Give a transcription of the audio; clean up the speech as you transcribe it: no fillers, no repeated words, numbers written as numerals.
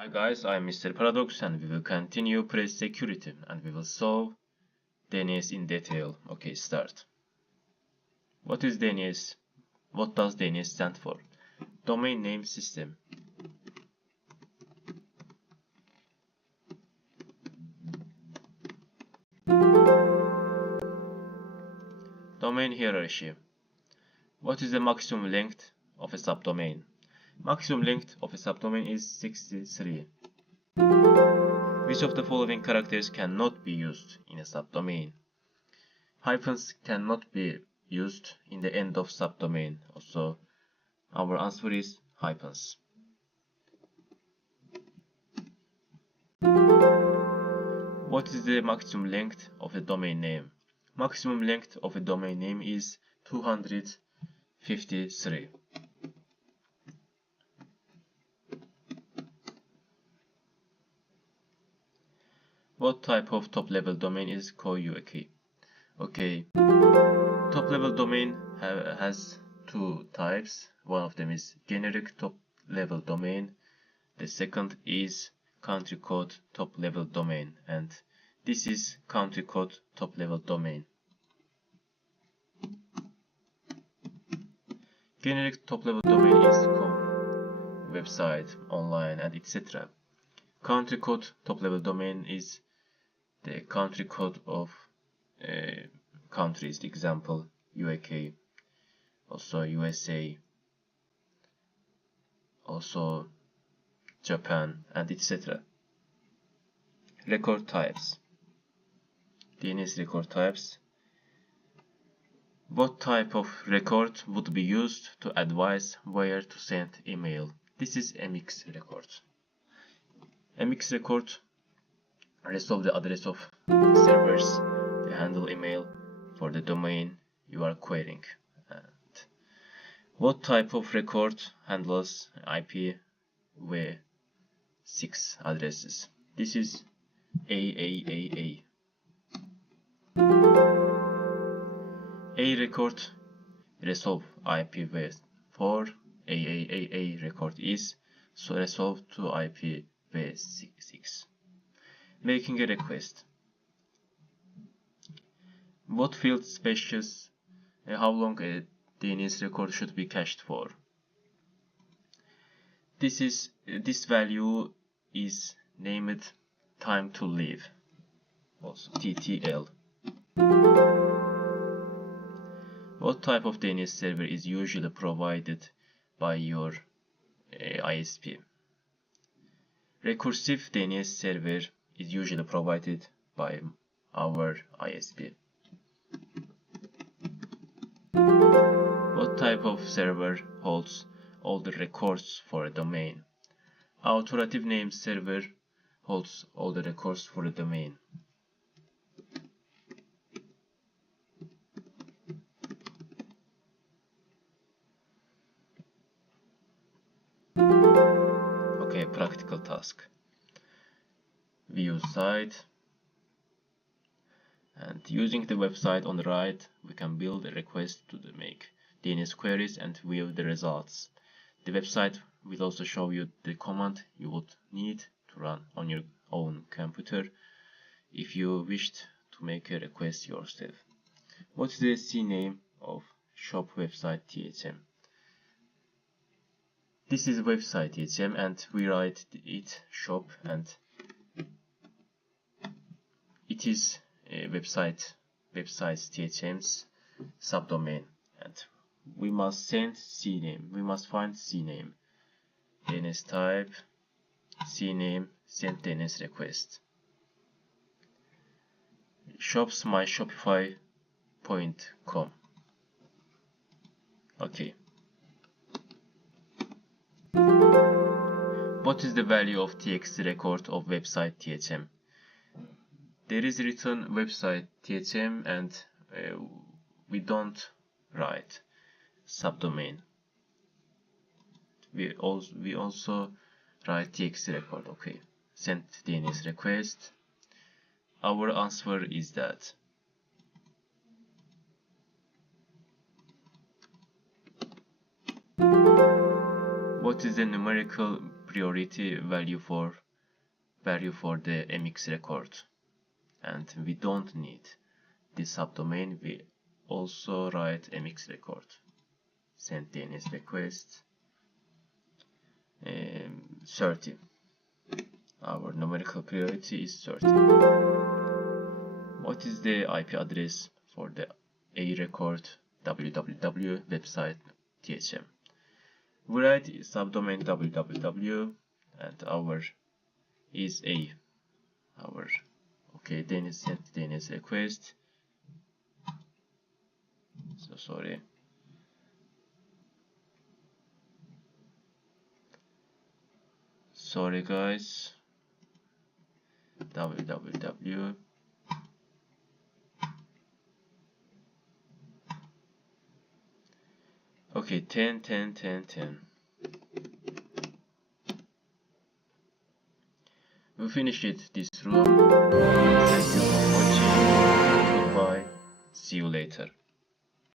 Hi guys, I'm Mr. Paradox and we will continue press security and we will solve DNS in detail. Okay, start. What is DNS? What does DNS stand for? Domain Name System. Domain Hierarchy. What is the maximum length of a subdomain? Maximum length of a subdomain is 63. Which of the following characters cannot be used in a subdomain? Hyphens cannot be used in the end of subdomain. Also, our answer is hyphens. What is the maximum length of a domain name? Maximum length of a domain name is 253. What type of top-level domain is CoUAK? Okay, top-level domain has two types. One of them is generic top-level domain. The second is country code top-level domain, and this is country code top-level domain. Generic top-level domain is com, website, online, and etc. Country code top-level domain is the country code of countries, example UK, also USA, also Japan, and etc. Record types. DNS record types. What type of record would be used to advise where to send email? This is MX record. MX record resolve the address of servers, the handle email for the domain you are querying. And what type of record handles IPv6 addresses? This is AAAA. A record resolve IPv4. AAAA record is so resolved to IPv6. Making a request. What field specifies how long a DNS record should be cached for? This value is named time to leave, also TTL. What type of DNS server is usually provided by your ISP? Recursive DNS server is usually provided by our ISP. What type of server holds all the records for a domain? Authoritative name server holds all the records for a domain. Okay, practical task. View site, and using the website on the right we can build a request to make DNS queries and view the results. The website will also show you the command you would need to run on your own computer if you wished to make a request yourself. What is the CNAME of shop website THM? This is website THM and we write it shop, and it is a websites THM's subdomain, and we must send CNAME. We must find CNAME. DNS type, CNAME, send DNS request. Shops myshopify.com. Okay. What is the value of TXT record of website THM? There is written website THM and we don't write subdomain. We also write TXT record. Okay, send DNS request. Our answer is that. What is the numerical priority value for the MX record, and we don't need this subdomain. We also write MX record. Send DNS request 30. Our numerical priority is 30. What is the IP address for the A record www website THM? We write subdomain www and our is A. Okay, then send DNS request. So sorry. Sorry guys. www. Okay, 10. We finished this room. Thank you for watching. Goodbye. See you later.